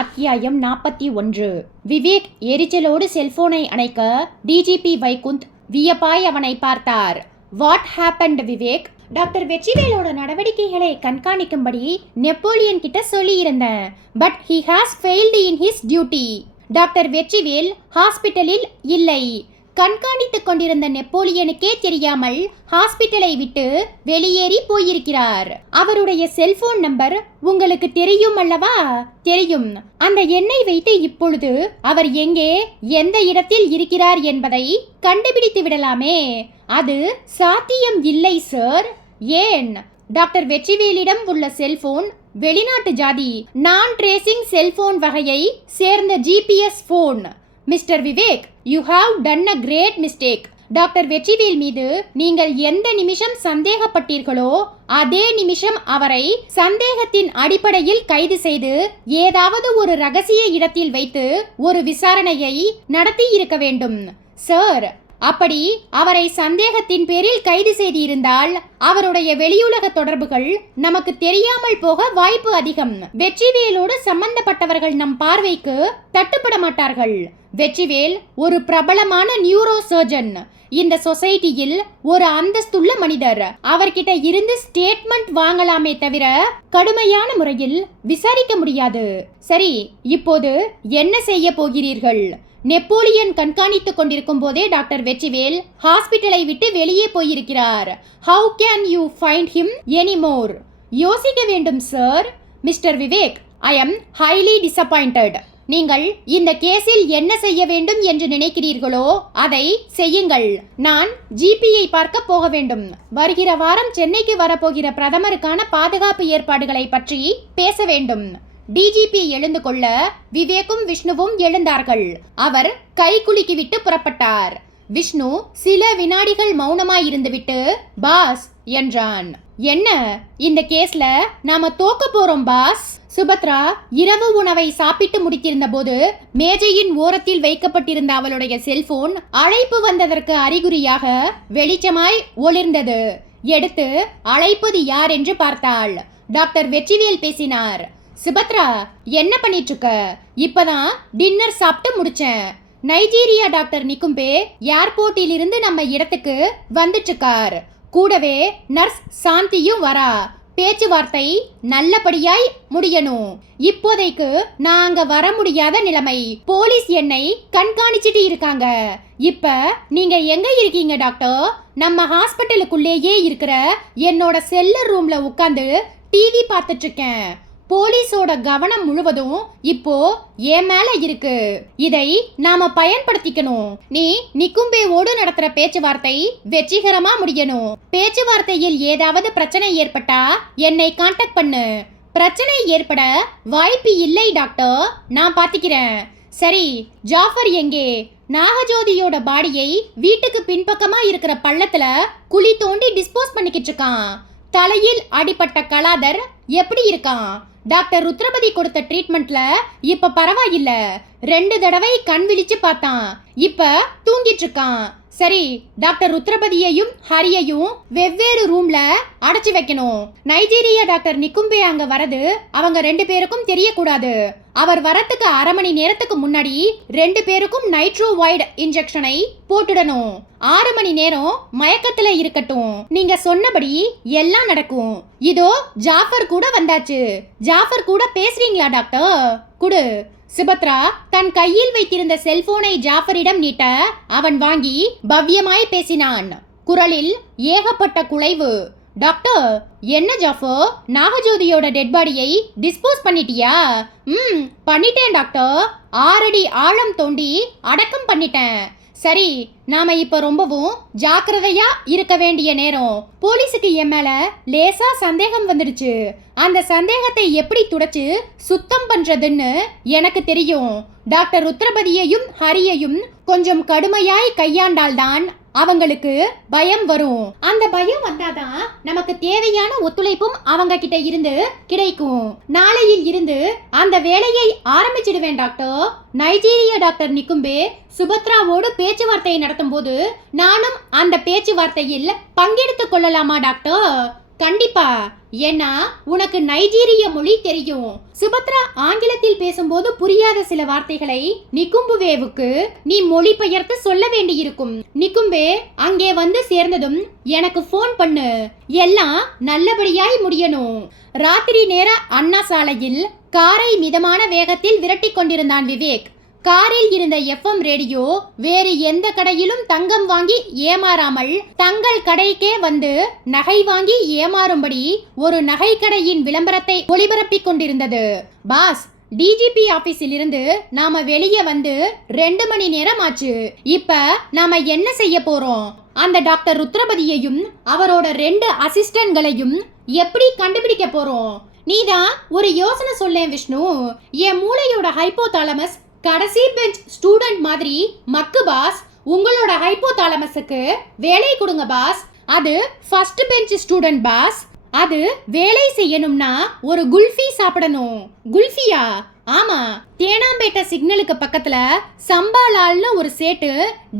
அத்தியாயம் 41. விவேக் எரிச்சலோடு செல்போனை அணைக்க டிஜிபி வைகுந்த் வியப்பாய் அவனை பார்த்தார். What happened Vivek? டாக்டர் வெற்றிவேலோட நடவடிக்கைகளை கண்காணிக்கும்படி நெப்போலியன் கிட்ட சொல்லியிருந்தேன். But he has failed in his duty. Doctor Vetrivel ஹாஸ்பிட்டலில் இல்லை. கண்காணித்துக் கொண்டிருந்த நெப்போலியனுக்கே தெரியாமல் ஹாஸ்பிட்டலை விட்டு வெளியேறி போயிருக்கிறார். அவருடைய செல்போன் நம்பர் உங்களுக்கு தெரியும் அல்லவா? தெரியும். அந்த எண்ணை வைத்து இப்பொழுது அவர் எங்கே, எந்த இடத்தில் இருக்கிறார் என்பதை கண்டுபிடித்து விடலாமே. அது சாத்தியம் இல்லை சார். ஏன்? டாக்டர் வெற்றிவேலிடம் உள்ள செல்போன் வெளிநாட்டு ஜாதி நான் ட்ரேசிங் செல்போன் வகையை சேர்ந்த GPS phone. Mister Vivek, you have done a great mistake. Doctor Vetrivel மீது நீங்கள் எந்த நிமிஷம் சந்தேகப்பட்டீர்களோ அதே நிமிஷம் அவரை சந்தேகத்தின் அடிப்படையில் கைது செய்து ஏதாவது ஒரு ரகசிய இடத்தில் வைத்து ஒரு விசாரணையை நடத்தி இருக்க வேண்டும் சார். அப்படி அவரை சந்தேகத்தின் பேரில் கைது செய்திருந்தால் அவருடைய வெளியுலக தொடர்புகள் நமக்கு தெரியாமல் போக வாய்ப்பு அதிகம். வெற்றிவேலோடு சம்பந்தப்பட்டவர்கள் நம் பார்வைக்கு தட்டுப்பட மாட்டார்கள். வெற்றிவேல் ஒரு பிரபலமான நியூரோ சர்ஜன். இந்த சொசைட்டியில் ஒரு அந்தஸ்துள்ள மனிதர். அவர்கிட்ட இருந்து ஸ்டேட்மெண்ட் வாங்கலாமே தவிர கடுமையான முறையில் விசாரிக்க முடியாது. சரி, இப்போது என்ன செய்ய போகிறீர்கள்? நெப்போலியன் கண்காணித்துக் கொண்டிருக்கும் போதே டாக்டர் வெற்றிவேல் ஹாஸ்பிட்டலை விட்டு வெளியே போயிருக்கிறார். How can you find him anymore? யோசிக்க வேண்டும் sir. Mister Vivek, I am highly disappointed. நீங்கள் இந்த கேஸில் என்ன செய்ய வேண்டும் என்று நினைக்கிறீர்களோ அதை செய்யுங்கள். நான் ஜிபியை பார்க்க போக வேண்டும். வருகிற வாரம் சென்னைக்கு வரப்போகிற பிரதமருக்கான பாதுகாப்பு ஏற்பாடுகளை பற்றி பேச வேண்டும். டிஜிபி எழுந்து கொள்ள விவேக்கும் விஷ்ணுவும் எழுந்தார்கள். அவர் கை குலுக்கிவிட்டு புறப்பட்டார். விஷ்ணு சில வினாடிகள் மௌனமாய் இருந்துவிட்டு பாஸ் என்றான். என்ன? இந்த கேஸ்ல நாம தோக்க போறோம் பாஸ். சுபத்ரா இரவு உணவை சாப்பிட்டு முடித்திருந்த போது மேஜையின் ஓரத்தில் வைக்கப்பட்டிருந்த அவளுடைய செல்போன் அழைப்பு வந்ததற்கு அறிகுறியாக வெளிச்சமாய் ஒளிர்ந்தது. எடுத்து அழைப்பது யார் என்று பார்த்தாள். டாக்டர் வெற்றிவேல் பேசினார். சுபத்ரா, என்ன பண்ணிட்டு இருக்க? இப்பதான் டின்னர் சாப்பிட்டு முடிச்சேன். நைஜீரியா டாக்டர் நிக்கும்பே ஏர்போர்ட்டில் இருந்து நம்ம இடத்துக்கு வந்துட்டு இருக்கார். கூடவே நர்ஸ் சாந்தியும் வரா. பேச்சுவார்த்தை நல்லபடியாய் முடியணும். இப்போதைக்கு நான் அங்க வர முடியாத நிலைமை. போலீஸ் என்னை கண்காணிச்சிட்டு இருக்காங்க. இப்ப நீங்க எங்க இருக்கீங்க டாக்டர்? நம்ம ஹாஸ்பிட்டலுக்குள்ளேயே இருக்கிற என்னோட செல்லர் ரூம்ல உட்காந்து டிவி பார்த்துட்டு இருக்கேன். போலீஸோட கவனம் முழுவதும் இப்போ என் மேல இருக்கு. இதை நாம பயன்படுத்திக்கணும். நீ நிக்கும்பேவோடு நடத்துற பேச்சுவார்த்தை வெற்றிகரமா முடியணும். பேச்சுவார்த்தையில் ஏதாவது பிரச்சனை ஏற்பட்டா என்னை கான்டாக்ட் பண்ணு. பிரச்சனை ஏற்பட வாய்ப்பு இல்லை டாக்டர், நான் பாத்துக்கிறேன். சரி, ஜாஃபர் எங்கே? நாகஜோதியோட பாடியை வீட்டுக்கு பின்பக்கமா இருக்கிற பள்ளத்துல குழி தோண்டி டிஸ்போஸ் பண்ணிக்கிட்டு இருக்கான். தலையில் அடிபட்ட கலாதர் எப்படி இருக்கான்? டாக்டர் ருத்ரபதி கொடுத்த ட்ரீட்மெண்ட்ல இப்ப பரவாயில்ல. 2 தடவை கண் விழிச்சு பார்த்தான். இப்ப தூங்கிட்டு இருக்கான். சரி, டாக்டர் ருத்ரபதியையும் ஹரியையும் வெவ்வேறு ரூம்ல அடைச்சு வைக்கணும். நைஜீரியா டாக்டர் நிக்கும்பே அங்க வரது அவங்க 2 பேருக்கும் தெரியக்கூடாது. அவர் வரத்துக்கு அரை மணி நேரத்துக்கு முன்னாடி 2 பேருக்கும் நைட்ரோ வைட் இன்ஜெக்ஷனை போட்டுடணும். 6 மணி நேரம் மயக்கத்துல இருக்கட்டும். நீங்க சொன்னபடி எல்லாம் நடக்கும். இதோ ஜாஃபர் கூட வந்தாச்சு. ஜாஃபர் கூட பேசுறீங்களா டாக்டர்? குடு. சுபத்ரா தன் கையில் வைத்திருந்த செல்போனை ஜாஃபரிடம் நீட்ட அவன் வாங்கி பவ்யமாய் பேசினான். குரலில் ஏகப்பட்ட குலைவு. டாக்டர், என்ன ஜாஃபர், நாகஜோதியோட டெட் பாடியை டிஸ்போஸ் பண்ணிட்டியா? பண்ணிட்டேன் டாக்டர். 6 அடி ஆழம் தோண்டி அடக்கம் பண்ணிட்டேன். சரி, நாம இப்ப ரொம்பவும் ஜாக்கிரதையா இருக்க வேண்டிய நேரம். போலீஸுக்கு என் மேல லேசா சந்தேகம் வந்துடுச்சு. அந்த சந்தேகத்தை எப்படி துடைச்சு சுத்தம் பண்றதுன்னு எனக்கு தெரியும். டாக்டர் ருத்ரபதியையும் ஹரியையும் கொஞ்சம் கடுமையாய் கையாண்டால்தான் அவங்களுக்கு பயம் வரும். அந்த பயம் வந்தாதான் நமக்கு தேவையான ஒத்துழைப்பும் அவங்க கிட்ட இருந்து கிடைக்கும். நாளையில் இருந்து அந்த வேலையை ஆரம்பிச்சிடுவேன் டாக்டர். நைஜீரியா டாக்டர் நிக்கும்பே சுபத்ராவோடு பேச்சுவார்த்தை நடத்தும் போது நானும் அந்த பேச்சுவார்த்தையில் பங்கெடுத்துக் கொள்ளலாமா டாக்டர்? கண்டிப்பா. ஏன்னா உனக்கு நைஜீரிய மொழி தெரியும். சுபத்ரா ஆங்கிலத்தில் பேசும்போது புரியாத சில வார்த்தைகளை நிக்கும்புவேவுக்கு நீ மொழிபெயர்த்து சொல்ல வேண்டியிருக்கும். நிக்கும்பே அங்கே வந்து சேர்ந்ததும் எனக்கு ஃபோன் பண்ணு. எல்லாம் நல்லபடியாய் முடியணும். ராத்திரி நேர அண்ணா சாலையில் காரை மிதமான வேகத்தில் விரட்டி கொண்டிருந்தான் விவேக். காரில் இருந்த எஃப்எம் ரேடியோ வேறு எந்த கடையிலும் தங்கம் வாங்கி ஏமாறாமல் தங்கள் கடைக்கே வந்து நகை வாங்கி ஏமாறும்படி ஒரு நகை கடையின் விளம்பரத்தை ஒளிபரப்பிக் கொண்டிருந்தது. பாஸ், டிஜிபி ஆபீஸில் இருந்து நாம வெளியே வந்து 2 மணி நேரம் ஆச்சு. இப்ப நாம என்ன செய்ய போறோம்? அந்த டாக்டர் ருத்ரபதியையும் அவரோட 2 அசிஸ்டன்ட்களையும் எப்படி கண்டுபிடிக்க போறோம்? நீதான் ஒரு யோசனை சொல்லேன் விஷ்ணு. என் மூளையோட ஹைப்போதாலமஸ் கடைசி பெஞ்ச் ஸ்டூடெண்ட் மாதிரி மக்கு பாஸ். உங்களோட ஹைப்போதாலமஸுக்கு வேலை கொடுங்க பாஸ். அது ஃபர்ஸ்ட் பெஞ்ச் ஸ்டூடெண்ட் பாஸ். அது வேலை செய்யணும்னா ஒரு குல்ஃபி சாப்பிடணும். குல்ஃபியா? ஆமா, தேனாம்பேட்டை சிக்னலுக்கு பக்கத்துல சம்பாலால்னு ஒரு சேட்டு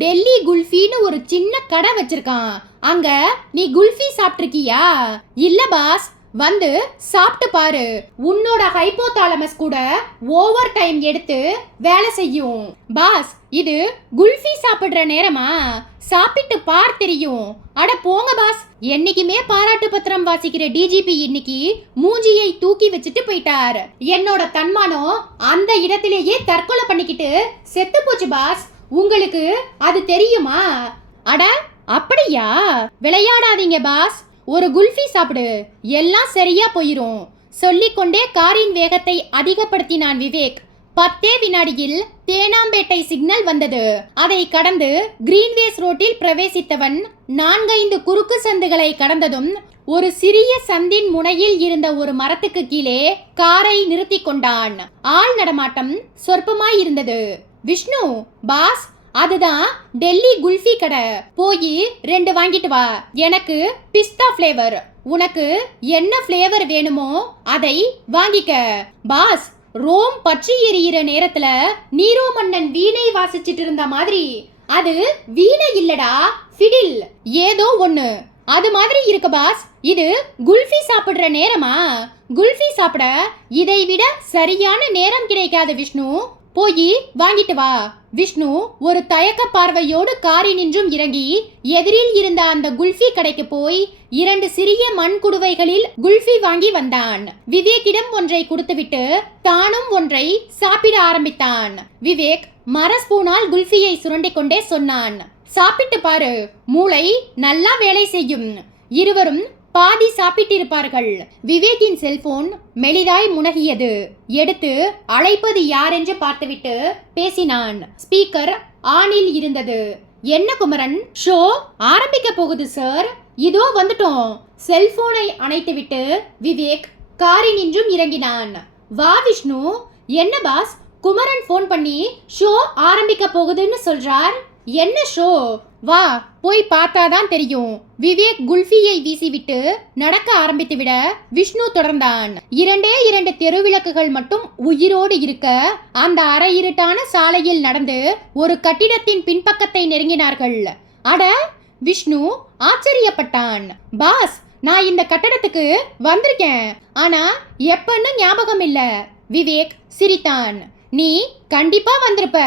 டெல்லி குல்ஃபின்னு ஒரு சின்ன கடை வச்சிருக்கான். அங்க நீ குல்ஃபி சாப்பிட்டிருக்கியா? இல்ல பாஸ். வந்து சாப்பிட்டு பாரு. உன்னோட ஹைப்போதாலமஸ் கூட ஓவர் டைம் எடுத்து வேலை செய்யும். பாஸ், இது குல்ஃபி சாப்பிடுற நேரமா? சாப்பிட்டு பார் தெரியும். அட போங்க பாஸ். என்னைக்குமே பாராட்டு பத்திரம் வாசிக்கிற டிஜிபி இன்னைக்கு மூஞ்சியை தூக்கி வச்சுட்டு போயிட்டார். என்னோட தன்மானம் அந்த இடத்திலேயே தற்கொலை பண்ணிக்கிட்டு செத்து போச்சு பாஸ். உங்களுக்கு அது தெரியுமா? அட அப்படியா? விளையாடாதீங்க பாஸ். ஒரு குல்ஃபி சாப்பிடு, எல்லாம் சரியா போயிரும். சொல்லிக்கொண்டே காரின் வேகத்தை அதிகப்படுத்தினான் விவேக். 10 வினாடியில் தேனாம்பேட்டை சிக்னல் வந்தது. அதை கடந்து கிரீன்வேஸ் ரோட்டில் பிரவேசித்தவன் 4-5 குறுக்கு சந்துகளை கடந்ததும் ஒரு சிறிய சந்தின் முனையில் இருந்த ஒரு மரத்துக்கு கீழே காரை நிறுத்தி கொண்டான். ஆள் நடமாட்டம் சொற்பமாய் இருந்தது. விஷ்ணு, பாஸ், அதுதான் டெல்லி குல்ஃபி கடை. போய் 2 வாங்கிட்டு வா. எனக்கு பிஸ்தா ஃப்ளேவர். உனக்கு என்ன ஃப்ளேவர் வேணுமோ அதை வாங்கிக்க. பாஸ், ரோம் பற்றி எரியிற நேரத்துல நீரோ மன்னன் வீணை வாசிச்சிட்டு இருந்த மாதிரி. அது வீணை இல்லடா, ஃபிடில். ஏதோ ஒண்ணு அது மாதிரி இருக்கு பாஸ். இது குல்ஃபி சாப்பிடுற நேரமா? குல்ஃபி சாப்பிட இதை விட சரியான நேரம் கிடைக்காது விஷ்ணு. போய் வாங்கிட்டு வா. விஷ்ணு ஒரு தயக்க பார்வையோடு காரினின்றும் இறங்கி எதிரில் இருந்த அந்த குல்ஃபி கடைக்கு போய் 2 சிறிய மண் குடுவைகளில் குல்ஃபி வாங்கி வந்தான். விவேக்கிடம் ஒன்றை கொடுத்துவிட்டு தானும் ஒன்றை சாப்பிட ஆரம்பித்தான். விவேக் மர ஸ்பூனால் குல்ஃபியை சுரண்டி கொண்டே சொன்னான், சாப்பிட்டு பாரு, மூளை நல்லா வேலை செய்யும். இருவரும் பாதி சாப்பிட்டிருப்பார்கள். விவேக்கின் செல்போன் மெலிதாய் முனகியது. எடுத்து அழைப்பது யாரென்று பார்த்துவிட்டு பேசினான். ஸ்பீக்கர் ஆனில் இருந்தது. என்ன குமரன், ஷோ ஆரம்பிக்க போகுது சார். இதோ வந்துட்டோம். செல்போனை அணைத்துவிட்டு விவேக் காரினின்றும் இறங்கினான். வா விஷ்ணு. என்ன பாஸ், குமரன் போன் பண்ணி ஷோ ஆரம்பிக்க போகுதுன்னு சொல்றார். என்ன ஷோ? வா, போய் பார்த்தாதான் தெரியும். விவேக் குல்ஃபியை வீசிவிட்டு நடக்க ஆரம்பித்து விட விஷ்ணு தொடர்ந்தான். 2 தெருவிளக்குகள் மட்டும் உயிரோடு இருக்க அந்த அரை இருட்டான சாலையில் நடந்து ஒரு கட்டிடத்தின் பின்பக்கத்தை நெருங்கினார்கள். அட, விஷ்ணு ஆச்சரியப்பட்டான். பாஸ், நான் இந்த கட்டடத்துக்கு வந்திருக்கேன், ஆனா எப்பன்னு ஞாபகம் இல்ல. விவேக் சிரித்தான். நீ கண்டிப்பா வந்திருப்ப.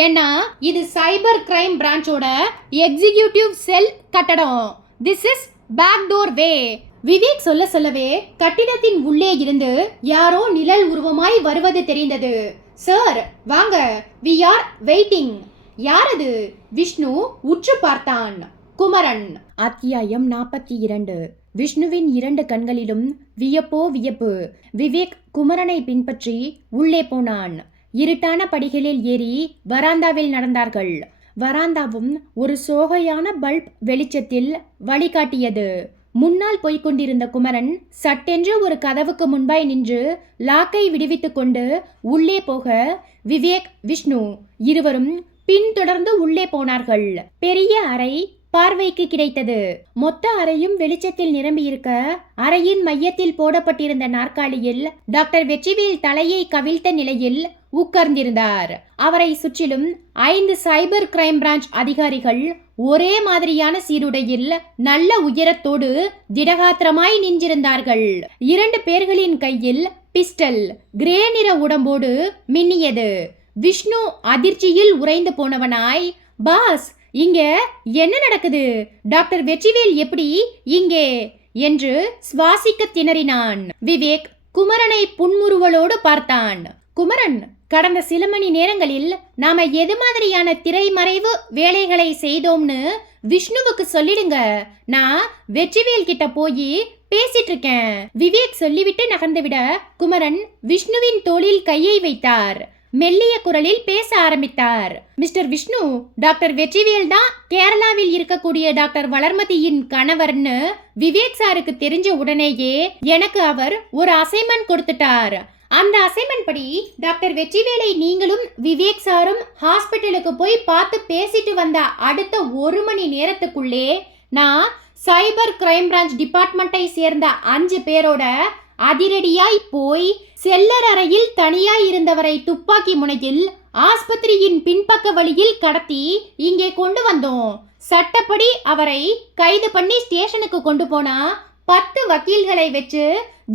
ஏன்னா இது சைபர் கிரைம் பிரான்ச்சோட எக்ஸிகியூட்டிவ் செல் கட்டடம். திஸ் இஸ் பேக் டோர் வே. விவேக் சொல்லவே கட்டிடத்தின் உள்ளே இருந்து யாரோ நிழல் உருவமாய் வருவது தெரிந்தது. சார் வாங்க, வி ஆர் வெயிட்டிங். யாரது? விஷ்ணு உற்று பார்த்தான். குமரன். அத்தியாயம் 42. விஷ்ணுவின் 2 கண்களிலும் வியப்போ வியப்பு. விவேக் குமரனை பின்பற்றி உள்ளே போனான். இருட்டான படிகளில் ஏறி வராந்தாவில் நடந்தார்கள். வராந்தாவும் ஒரு சோகையான பல்ப் வெளிச்சத்தில் வழிகாட்டியது. முன்னால் போய்கொண்டிருந்த குமரன் சட்டென்று ஒரு கதவுக்கு முன்பாய் நின்று லாக்கை விடுவித்து கொண்டு உள்ளே போக விவேக், விஷ்ணு இருவரும் பின்தொடர்ந்து உள்ளே போனார்கள். பெரிய அறை பார்வைக்கு கிடைத்தது. மொத்த அறையும் வெளிச்சத்தில் நிரம்பியிருக்க அறையின் மையத்தில் போடப்பட்டிருந்த நாற்காலியில் டாக்டர் வெற்றிவேல் தலையை கவிழ்த்த நிலையில் உட்கார்ந்திருந்தார். அவரை சுற்றிலும் 5 சைபர் கிரைம் பிரான்ச் அதிகாரிகள் ஒரே மாதிரியான சீருடையில் நல்ல உயரத்தோடு திடகாத்திரமாய் நின்றிருந்தார்கள். 2 பேர்களின் கையில் பிஸ்டல் கிரே நிற உடம்போடு மின்னியது. விஷ்ணு அதிர்ச்சியில் உறைந்து போனவனாய், பாஸ், இங்க என்ன நடக்குது? டாக்டர் வெற்றிவேல் எப்படி இங்கே என்று சுவாசிக்க திணறினான். விவேக் குமரனை புன்முறுவலோடு பார்த்தான். குமரன், கடந்த சில மணி நேரங்களில் நாம எது மாதிரியான திரைமறைவு வேலைகளை செய்தோம்னு விஷ்ணுவுக்கு சொல்லிடுங்க. நான் வெற்றிவேல் கிட்ட போய் பேசிட்டு இருக்கேன். விவேக் சொல்லிவிட்டு நகர்ந்துவிட குமரன் விஷ்ணுவின் தோளில் கையை வைத்தார். மெல்லிய குரலில் பேச ஆரம்பித்தார். மிஸ்டர் விஷ்ணு, டாக்டர் வெற்றிவேல் தான் கேரளாவில் இருக்கக்கூடிய டாக்டர் வளர்மதியின் கணவர்னு விவேக் சாருக்கு தெரிஞ்ச உடனேயே எனக்கு அவர் ஒரு அசைன்மெண்ட் கொடுத்துட்டார். அந்த அசைன்மெண்ட் படி டாக்டர் வெற்றிவேலை நீங்களும் விவேக் சாரும் ஹாஸ்பிட்டலுக்கு போய் பார்த்து பேசிட்டு வந்த அடுத்த 1 மணி நேரத்துக்குள்ளே நான் சைபர் கிரைம் பிரான்ச் டிபார்ட்மெண்ட்டை சேர்ந்த 5 பேரோட அதிரடியாய் போய் செல்லர் அறையில் தனியாய் இருந்தவரை துப்பாக்கி முனையில் ஆஸ்பத்திரியின் பின்பக்க வழியில் கடத்தி இங்கே கொண்டு வந்தோம். சட்டப்படி அவரை கைது பண்ணி ஸ்டேஷனுக்கு கொண்டு போனா 10 வக்கீல்களை வச்சு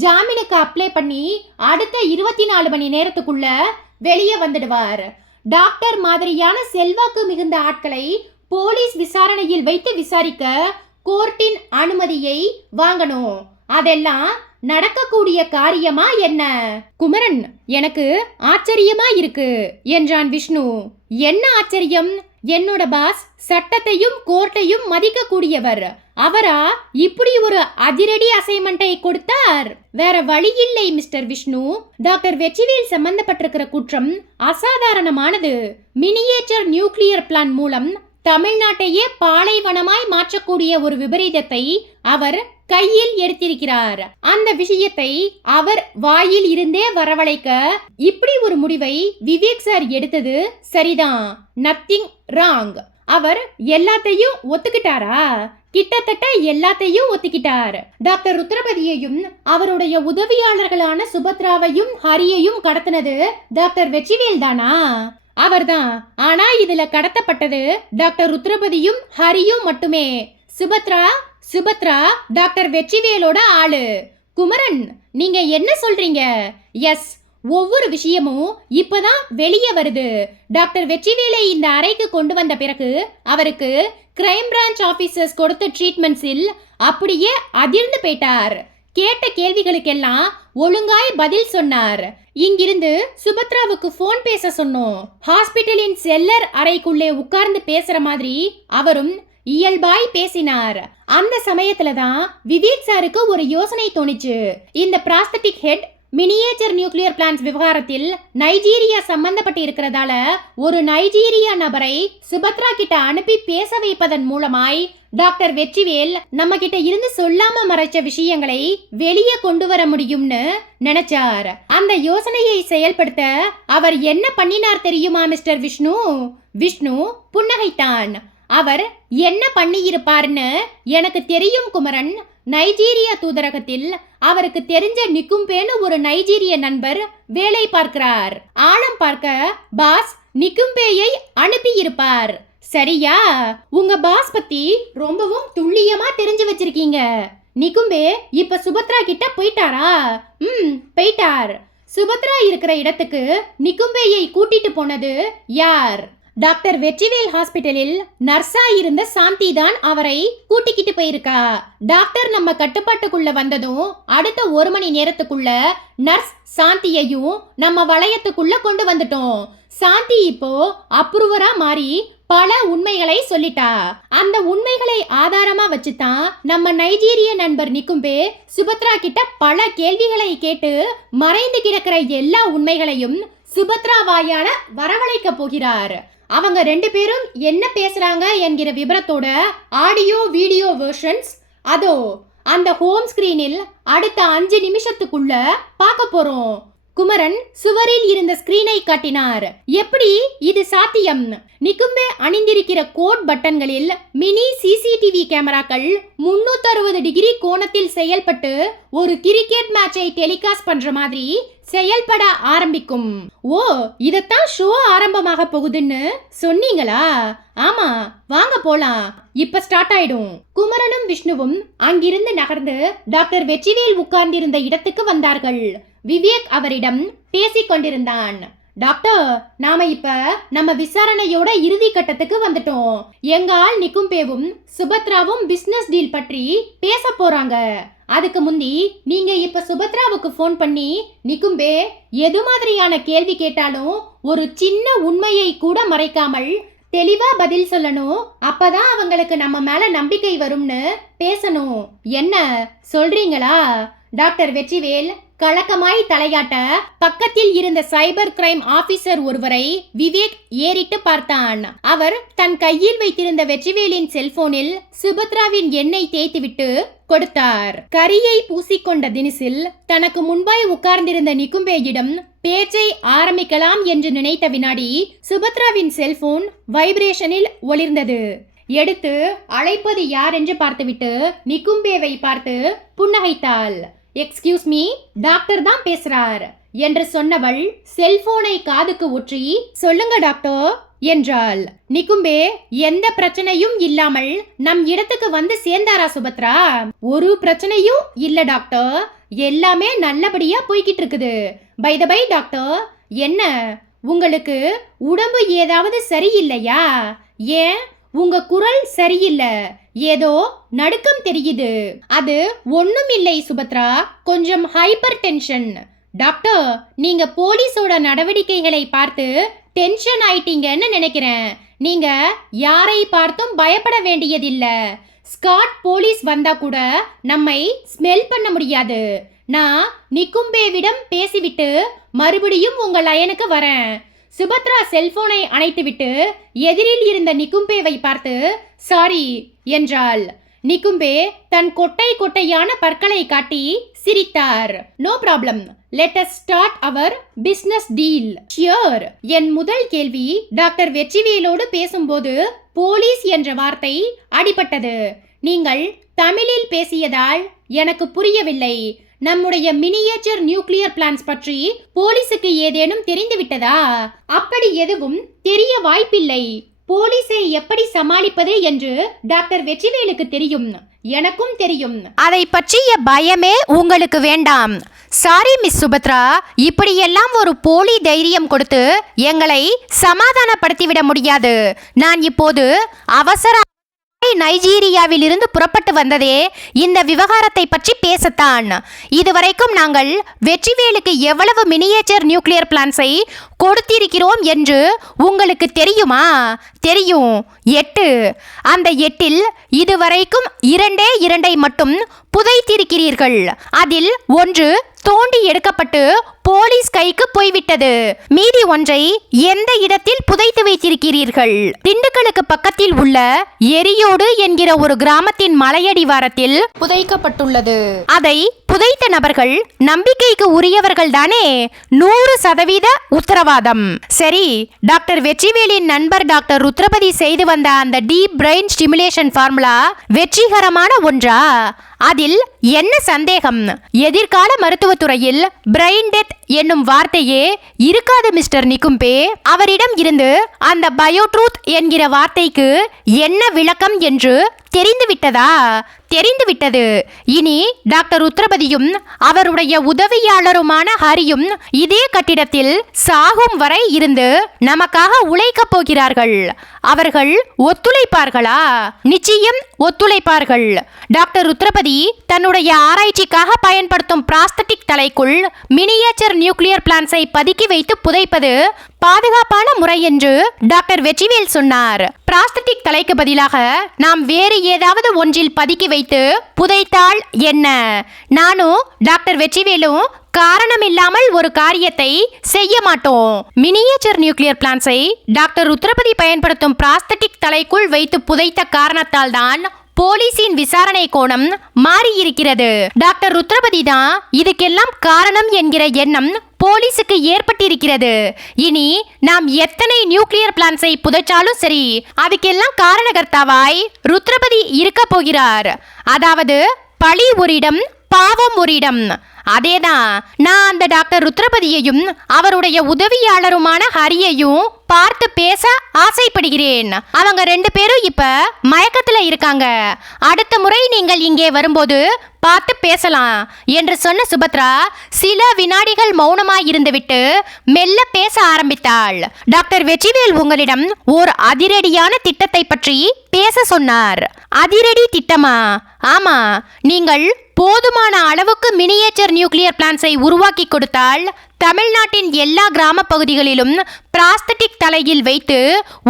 ஜாமீனுக்கு அப்ளை பண்ணி அடுத்த 24 மணி நேரத்துக்குள்ள வெளியே வந்துடுவார். டாக்டர் மாதிரியான செல்வாக்கு மிகுந்த ஆட்களை போலீஸ் விசாரணையில் வைத்து விசாரிக்க கோர்ட்டின் அனுமதியை வாங்கணும். அதெல்லாம் நடக்கக்கூடிய காரியமா என்ன? குமரன், எனக்கு ஆச்சரியமா இருக்கு என்றான் விஷ்ணு. என்ன ஆச்சரியம்? என்னோட பாஸ் சட்டத்தையும் கோர்ட்டையும் மதிக்க கூடியவர். அவரா இப்படி ஒரு அதிரடி அசைன்மெண்டை கொடுத்தார்? வேற வழி இல்லை மிஸ்டர் விஷ்ணு. டாக்டர் வெற்றிவேல் சம்பந்தப்பட்டிருக்கிற குற்றம் அசாதாரணமானது. மினியேச்சர் நியூக்ளியர் பிளான் மூலம் தமிழ்நாட்டையே பாலைவனமாய் மாற்றக்கூடிய ஒரு விபரீதத்தை அவர் கையில் எடுத்திருக்கிறார். அந்த விஷயத்தை அவர் வாயில் இருந்தே வரவழைக்க இப்படி ஒரு முடிவை விவேக் சார் எடுத்தது சரிதான். Nothing wrong. அவர் எல்லாத்தையும் ஒத்துக்கிட்டாரா? கிட்டத்தட்ட எல்லாத்தையும் ஒத்துக்கிட்டார். டாக்டர் ருத்ரபதியையும் அவருடைய உதவியாளர்களான சுபத்ராவையும் ஹரியையும் கடத்தினது டாக்டர் வெற்றிவேல் தானா? அவர்தான். ஆனா இதுல கடத்தப்பட்டது டாக்டர் ருத்ரபதியும் ஹரியும் மட்டுமே. சுபத்ரா டாக்டர் வெற்றிவேலோட ஆளு. குமரன், நீங்க என்ன சொல்றீங்க? எஸ், ஒவ்வொரு விஷயமும் இப்பதான் வெளியே வருது. டாக்டர் வெற்றிவேலை இந்த அறைக்கு கொண்டு வந்த பிறகு அவருக்கு கிரைம் பிரான்ச் ஆபீசர்ஸ் கொடுத்த ட்ரீட்மெண்ட்ஸில் அப்படியே அதிர்ந்து போயிட்டார். கேட்ட கேள்விகளுக்கெல்லாம் ஒழுங்காய் பதில் சொன்னார். இங்கிருந்து சுபத்ராவுக்கு போன் பேச சொன்னோம். ஹாஸ்பிட்டலின் செல்லர் அறைக்குள்ளே உட்கார்ந்து பேசுற மாதிரி அவரும் இயல்பாய் பேசினார். அந்த சமயத்துல தான் விவேக் சாருக்கு ஒரு யோசனை தோணிச்சு. இந்த பிராஸ்தட்டிக் ஹெட் மினியேச்சர் நியூக்ளியர் பிளான்ஸ் விவகாரத்தில் நைஜீரியா சம்பந்தப்பட்டு இருக்கிறதால ஒரு நைஜீரியா நபரை சுபத்ரா கிட்ட அனுப்பி பேச வைப்பதன் மூலமாய் டாக்டர் வெற்றிவேல் நம்ம கிட்ட இருந்து சொல்லாம மறைச்ச விஷயங்களை வெளியே கொண்டு வர முடியும்னு நினைச்சார். அந்த யோசனையை செயல்படுத்த அவர் என்ன பண்ணினார் தெரியுமா மிஸ்டர் விஷ்ணு? விஷ்ணு புன்னகைத்தான். அவர் என்ன பண்ணியிருப்பார்னு எனக்கு தெரியும் குமரன். நைஜீரியா தூதரகத்தில் அவருக்கு தெரிஞ்ச நிக்கும்பேன்னு ஒரு நைஜீரிய நண்பர் வேலை பார்க்கிறார். ஆழம் பார்க்க பாஸ் நிக்கும்பேயை அனுப்பி இருப்பார். சரியா? உங்க பாஸ் பத்தி ரொம்பவும் துல்லியமா தெரிஞ்சு வச்சிருக்கீங்க. நிக்கும்பே இப்ப சுபத்ரா கிட்ட போயிட்டாரா? போயிட்டார். சுபத்ரா இருக்கிற இடத்துக்கு நிக்கும்பேயை கூட்டிட்டு போனது யார்? டாக்டர் வெற்றிவேல் ஹாஸ்பிட்டலில் நர்ஸா இருந்த சாந்தி தான் அவரை கூட்டிக்கிட்டு போயிருக்கா. டாக்டர் நம்ம கட்டுப்பாட்டுக்குள்ள வந்ததும் அடுத்த 1 மணி நேரத்துக்குள்ள நர்ஸ் சாந்தியையும் நம்ம வளையத்துக்குள்ள கொண்டு வந்துட்டோம். சாந்தி இப்போ அப்ரூவரா மாறி பல உண்மைகளை சொல்லிட்டா. அந்த உண்மைகளை ஆதாரமா வச்சுதான் நம்ம நைஜீரிய நண்பர் நிக்கும்பே சுபத்ரா கிட்ட பல கேள்விகளை கேட்டு மறைந்து கிடக்கிற எல்லா உண்மைகளையும் சுபத்ரா வாயால வரவழைக்க போகிறார். அவங்க 2 பேரும் என்ன பேசுறாங்க என்கிற விபரத்தோட ஆடியோ வீடியோ வெர்ஷன்ஸ் அதோ அந்த ஹோம் ஸ்கிரீனில் அடுத்த 5 நிமிஷத்துக்குள்ள பார்க்க போறோம். குமரன் சுவரில் இருந்த ஸ்கிரீனை காட்டினார். எப்படி இது சாத்தியம்? நிக்கும்பே அணிந்திருக்கிற கோட் பட்டன்களில் மினி சிசிடிவி கேமராக்கள் 360 டிகிரி கோணத்தில் செயல்பட்டு ஒரு கிரிக்கெட் மேட்சை டெலிகாஸ்ட் பண்ற மாதிரி செயல்பட ஆரம்பிக்கும். ஓ, இதத்தான் ஷோ ஆரம்பமாக போகுதுன்னு சொன்னீங்களா? ஆமா, வாங்க போலாம். இப்ப ஸ்டார்ட் ஆயிடும். குமரனும் விஷ்ணுவும் அங்கிருந்து நகர்ந்து டாக்டர் வெற்றிவேல் உட்கார்ந்திருந்த இடத்துக்கு வந்தார்கள். விவேக் அவரிடம் பேசிக் கொண்டிருந்தான். டாக்டர், நாம இப்ப நம்ம விசாரணையோட இறுதி கட்டத்துக்கு வந்துட்டோம். எங்க ஆள் நிக்கும்பேவும் சுபத்ராவும் பிசினஸ் டீல் பற்றி பேச போறாங்க. அதுக்கு முந்தி நீங்க இப்ப சுபத்ராவுக்கு போன் பண்ணி நிக்கும்பே எது மாதிரியான கேள்வி கேட்டாலும் ஒரு சின்ன உண்மையை கூட மறைக்காமல் தெளிவா பதில் சொல்லணும். அப்பதான் அவங்களுக்கு நம்ம மேல நம்பிக்கை வரும்னு பேசணும். என்ன சொல்றீங்களா? டாக்டர் வெற்றிவேல் கலக்கமாய் தலையாட்ட பக்கத்தில் இருந்த சைபர் கிரைம் ஆபீசர் ஒருவரை விவேக் ஏறிட்டு பார்த்தான். அவர் தன் கையில் வைத்திருந்த வெற்றிவேலின் செல்போனில் சுபத்ராவின் எண்ணெய் தேய்த்துவிட்டு கொடுத்தார். கரியை பூசிக்கொண்ட தினிசில் தனக்கு முன்பாய் உட்கார்ந்திருந்த நிக்கும்பேயிடம் பேச்சை ஆரம்பிக்கலாம் என்று நினைத்த வினாடி சுபத்ராவின் செல்போன் வைப்ரேஷனில் ஒளிர்ந்தது. எடுத்து அழைப்பது யார் என்று பார்த்துவிட்டு நிக்கும்பேவை பார்த்து புன்னகைத்தாள். எக்ஸ்கியூஸ் மீ, டாக்டர் தான் பேசுறார் என்று சொன்னவள் செல்போனை காதுக்கு ஊற்றி சொல்லுங்க டாக்டர் என்றாள். நிக்கும்பே எந்த பிரச்சனையும் இல்லாமல் நம் இடத்துக்கு வந்து சேர்ந்தாரா சுபத்ரா? ஒரு பிரச்சனையும் இல்ல டாக்டர், எல்லாமே நல்லபடியா போய்கிட்டு இருக்குது. பை த பை டாக்டர், என்ன உங்களுக்கு உடம்பு ஏதாவது சரியில்லையா? ஏன் உங்க குரல் சரியில்லை, ஏதோ நடுக்கம் தெரியுது. அது ஒண்ணும் இல்லை சுபத்ரா, கொஞ்சம் ஹைப்பர் டென்ஷன். டாக்டர், நீங்க போலீஸோட நடவடிக்கைகளை பார்த்து டென்ஷன் ஆயிட்டீங்கன்னு நினைக்கிறேன். நீங்க யாரை பார்த்தும் பயப்பட வேண்டியதில்ல. ஸ்காட் போலீஸ் வந்தா கூட நம்மை ஸ்மெல் பண்ண முடியாது. நான் நிக்கும்பேவிடம் பேசிவிட்டு மறுபடியும் உங்க லைனுக்கு வரேன். சுபத்ரா செல்போனை அணைத்துவிட்டு எதிரில் இருந்த நிக்கும்பேவை பார்த்து சாரி என்றாள். நிக்கும்பே தன் கொட்டை கொட்டையான பற்களை காட்டி சிரித்தார். No problem, let us start our business deal. Sure. என் முதல் கேள்வி, டாக்டர் வெற்றிவேலோடு பேசும்போது போலீஸ் என்ற வார்த்தை அடிபட்டது. நீங்கள் தமிழில் பேசியதால் எனக்கு புரியவில்லை. நம்முடைய மினியேச்சர் நியூக்ளியர் பிளான்ஸ் பற்றி போலீஸுக்கு ஏதேனும் தெரிந்து விட்டதா? அப்படி எதுவும் தெரிய வாய்ப்பில்லை. போலீஸை எப்படி சமாளிப்பது என்று டாக்டர் வெற்றிவேலுக்கு தெரியும், எனக்கும் தெரியும். அதை பற்றிய பயமே உங்களுக்கு வேண்டாம். சாரி மிஸ் சுபத்ரா, இப்படியெல்லாம் ஒரு போலி தைரியம் கொடுத்து எங்களை சமாதானப்படுத்திவிட முடியாது. நான் இப்போது அவசர நைஜீரியாவில் இருந்து புறப்பட்டு வந்ததே இந்த விவகாரத்தை பற்றி பேசத்தான். இதுவரைக்கும் நாங்கள் வெற்றிவேலுக்கு எவ்வளவு மினியேச்சர் நியூக்ளியர் பிளான்ஸை கொடுத்திருக்கிறோம் என்று உங்களுக்கு தெரியுமா? தெரியும், 8. அந்த 8இல் இதுவரைக்கும் 2 மட்டும் புதைத்திருக்கிறீர்கள். அதில் 1 தோண்டி எடுக்கப்பட்டு போலீஸ் கைக்கு போய்விட்டது. மீதி 1ஐ எந்த இடத்தில் புதைத்து வைத்திருக்கிறீர்கள்? திண்டுக்கலுக்கு பக்கத்தில் உள்ள எரியோடு என்கிற ஒரு கிராமத்தின் மலையடிவாரத்தில் புதைக்கப்பட்டுள்ளது. அதை புதைத்த நபர்கள் நம்பிக்கைக்கு உரியவர்கள் தானே? 100% உத்தரவாதம். சரி, டாக்டர் வெற்றிவேலின் நண்பர் டாக்டர் ருத்ரபதி செய்து வந்த அந்த டீப் பிரெயின் ஸ்டிமுலேஷன் ஃபார்முலா வெற்றிகரமான ஒன்றா? அதில் என்ன சந்தேகம்? எதிர்கால மருத்துவத்துறையில் பிரெயின் டெத் என்னும் வார்த்தையே இருக்காது மிஸ்டர் நிக்கும்பே. அவரிடம் இருந்து அந்த பயோட்ரூத் என்கிற வார்த்தைக்கு என்ன விளக்கம் என்று தெரிந்துவிட்டதா? தெரிந்துவிட்டது. இனி டாக்டர் உத்தரபதியும் அவருடைய உதவியாளருமான ஹரியும் இதே கட்டிடத்தில் சாகும் வரை இருந்து நமக்காக உழைக்கப் போகிறார்கள். அவர்கள் ஒத்துழைப்பார்களா? நிச்சயம் ஒத்துழைப்பார்கள். டாக்டர் உத்தரபதி தன்னுடைய ஆராய்ச்சிக்காக பயன்படுத்தும் பிராஸ்தட்டிக் தலைக்குள் மினியேச்சர் நியூக்ளியர் பிளான்ஸை பதுக்கி வைத்து புதைப்பது பாதுகாப்பான முறை என்று டாக்டர் வெற்றிவேல் சொன்னார். பிராஸ்தட்டிக் தலைக்கு பதிலாக நாம் வேறு ஏதாவது ஒன்றில் பதுக்கி வைத்து புதைத்தால் என்ன? நானும் டாக்டர் வெற்றிவேலும் காரணமில்லாமல் ஒரு காரியத்தை செய்ய மாட்டோம். மினியேச்சர் நியூக்ளியர் பிளான்ஸை டாக்டர் உத்தரபதி பயன்படுத்தும் பிராஸ்தட்டிக் தலைக்குள் வைத்து புதைத்த காரணத்தால் தான் போலீசின் விசாரணை கோணம் மாறியிருக்கிறது. டாக்டர் ருத்ரபதி தான் இதுக்கெல்லாம் காரணம் என்கிற எண்ணம் போலீசுக்கு ஏற்பட்டிருக்கிறது. இனி நாம் எத்தனை நியூக்ளியர் பிளான்ஸை புதைச்சாலும் சரி, அதுக்கெல்லாம் காரணகர்த்தாவாய் ருத்ரபதி இருக்க போகிறார். அதாவது பழி ஒரு இடம், பாவம் ஒரு இடம். அதேதான் நான் அந்த டாக்டர் ருத்ரபதியையும் அவருடைய உதவியாளருமான ஹரியையும் பார்த்து பேச ஆசைப்படுகிறேன். அவங்க 2 பேரும் இப்ப மயக்கத்துல இருக்காங்க. அடுத்த முறை நீங்கள் இங்கே வரும்போது பார்த்து பேசலாம் என்று சொன்ன சுபத்ரா சில வினாடிகள் மௌனமாய் இருந்துவிட்டு மெல்ல பேச ஆரம்பித்தாள். டாக்டர் வெற்றிவேல் உங்களிடம் ஒரு அதிரடியான திட்டத்தை பற்றி பேச சொன்னார். அதிரடி திட்டமா? ஆமா, நீங்கள் போதுமான அளவுக்கு மினியேச்சர் நியூக்ளியர் பிளான்ஸை உருவாக்கி கொடுத்தால் தமிழ்நாட்டின் எல்லா கிராம பகுதிகளிலும் பிளாஸ்டிக் தலையில் வைத்து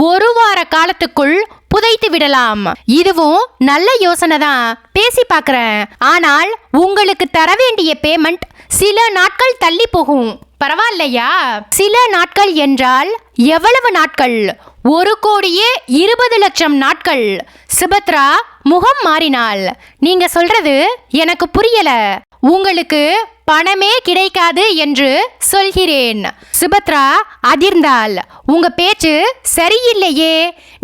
1 வார காலத்துக்குள் புதைத்து விடலாம். இதுவும் நல்ல யோசனை தான், பேசி பார்க்கிறேன். ஆனால் உங்களுக்கு தர வேண்டிய பேமெண்ட் சில நாட்கள் தள்ளி போகும். பரவாயில்லையா? சில நாட்கள் என்றால் எவ்வளவு நாட்கள்? 1,20 லட்சம் நாட்கள். சுபத்ரா முகம் மாறினாள். நீங்க சொல்றது எனக்கு புரியல. உங்களுக்கு பணமே கிடைக்காது என்று சொல்கிறேன். சுபத்ரா அதிர்ந்தாள். உங்க பேச்சு சரியில்லையே.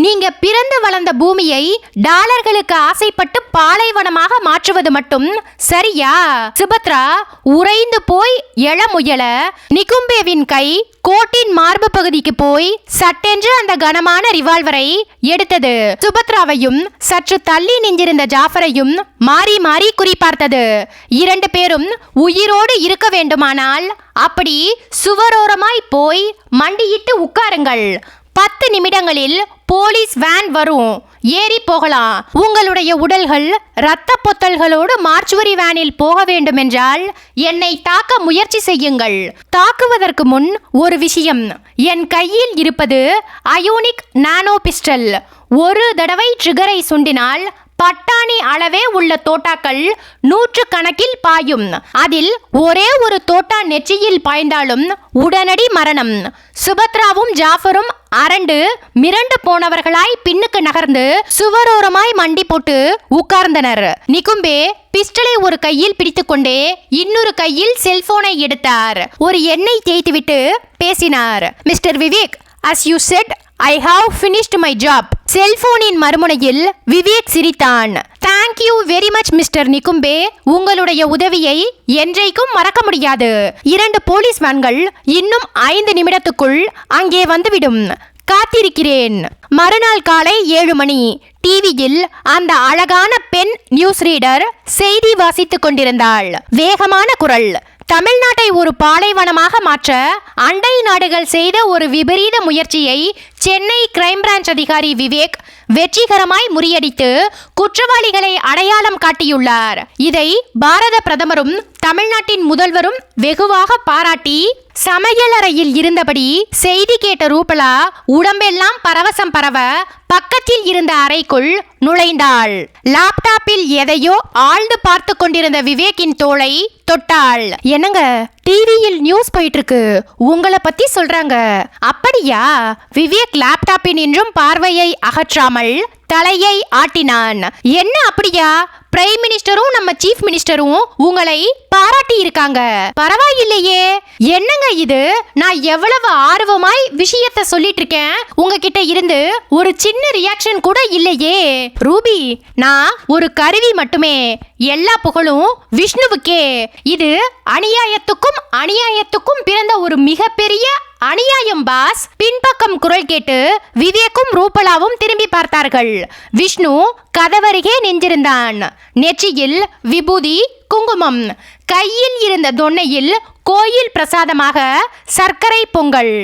நீங்க பிறந்து வளர்ந்த பூமியை டாலர்களுக்கு ஆசைப்பட்டு பாலைவனமாக மாற்றுவது மட்டும் சரியா? சுபத்ரா உறைந்து போய் எழ முயல நிகும்பேவின் கை கோட்டின் மார்பு பகுதிக்கு போய் சட்டென்று அந்த கனமான ரிவால்வரை எடுத்தது. சுபத்ராவையும் சற்று தள்ளி நின்றிருந்த ஜாஃபரையும் மாறி மாறி குறிப்பார்த்தது. 2 பேரும் உயிரோடு இருக்க வேண்டுமானால் அப்படி சுவரோரமாய் போய் மண்டியிட்டு உட்காருங்கள். 10 நிமிடங்களில் போலீஸ் வேன் வரும், ஏறி போகலாம். உங்களுடைய உடல்கள் இரத்த பொத்தல்களோடு மார்ச்சுவரி வேனில் போக வேண்டுமென்றால் என்னை தாக்க முயற்சி செய்யுங்கள். தாக்குவதற்கு முன் ஒரு விஷயம், என் கையில் இருப்பது அயோனிக் நானோ பிஸ்டல். ஒரு தடவை ட்ரிகரை சுண்டினால் பட்டாணி அளவே உள்ள தோட்டாக்கள் 100 கணக்கில் பாயும். அதில் ஒரே ஒரு தோட்டா நெற்றியில் பாய்ந்தாலும் உடனடி மரணம். சுபத்ராவும் ஜாஃபரும் அரண்டு மிரண்டு போனவர்களாய் பின்னுக்கு நகர்ந்து சுவரோரமாய் மண்டி போட்டு உட்கார்ந்தனர். நிகும்பே பிஸ்டலை ஒரு கையில் பிடித்துக்கொண்டே இன்னொரு கையில் செல்போனை எடுத்தார். ஒரு எண்ணெய் தேய்த்துவிட்டு பேசினார். Mister Vivek, as you said, I have finished my job. செல்போனின் மறுமுனையில் விவேக் சிரித்தான். Thank you very much mister Nikumbhe. உங்களுடைய உதவியை என்றைக்கும் மறக்க முடியாது. 2 போலீஸ் வேன்கள் இன்னும் 5 நிமிடத்துக்குள் அங்கே வந்துவிடும். காத்திருக்கிறேன். மறுநாள் காலை 7 மணி. டிவியில் அந்த அழகான பெண் நியூஸ் ரீடர் செய்தி வாசித்துக் கொண்டிருந்தாள். வேகமான குரல். தமிழ்நாட்டை ஒரு பாலைவனமாக மாற்ற அண்டை நாடுகள் செய்த ஒரு விபரீத முயற்சியை சென்னை கிரைம் பிரான்ச் அதிகாரி விவேக் வெற்றிகரமாய் முறியடித்து குற்றவாளிகளை அடையாளம் காட்டியுள்ளார். இதை பாரத பிரதமரும் தமிழ்நாட்டின் முதல்வரும் வெகுவாக பாராட்டி சமையலறையில் இருந்தபடி செய்தி கேட்ட ரூபலா உடம்பெல்லாம் பரவசம் பரவ பக்கத்தில் இருந்த அறைக்குள் நுழைந்தாள். லேப்டாப்பில் எதையோ ஆழ்ந்து பார்த்து கொண்டிருந்த விவேக்கின் தோளை தொட்டாள். என்னங்க, டிவியில் நியூஸ் போயிட்டு இருக்கு, உங்களை பத்தி சொல்றாங்க. அப்படியா? விவேக் லேப்டாப்பின் இன்றும் பார்வையை அகற்றாமல் தலையை ஆட்டினான். என்ன அப்படியா? பிரைம் மினிஸ்டரும் நம்ம சீஃப் மினிஸ்டரும் உங்களை பாராட்டி இருக்காங்க. பரவாயில்லையே. என்னங்க இது? நான் எவ்வளவு ஆர்வமாய் விஷயத்தை சொல்லிட்டு இருக்கேன், உங்ககிட்ட இருந்து ஒரு சின்ன ரியாக்ஷன் கூட இல்லையே. ரூபி, நான் ஒரு கருவி மட்டுமே. எல்லா புகழும் விஷ்ணுவுக்கே. இது அநியாயத்துக்கும் பிறந்த ஒரு மிகப்பெரிய அநியாயம் பாஸ். பின்பக்கம் குரல் கேட்டு விவேக்கும் ரூபலாவும் திரும்பி பார்த்தார்கள். விஷ்ணு கதவருகே நின்றிருந்தான். நெற்றியில் விபூதி, குங்குமம். கையில் இருந்த தொன்னையில் கோயில் பிரசாதமாக சர்க்கரை பொங்கல்.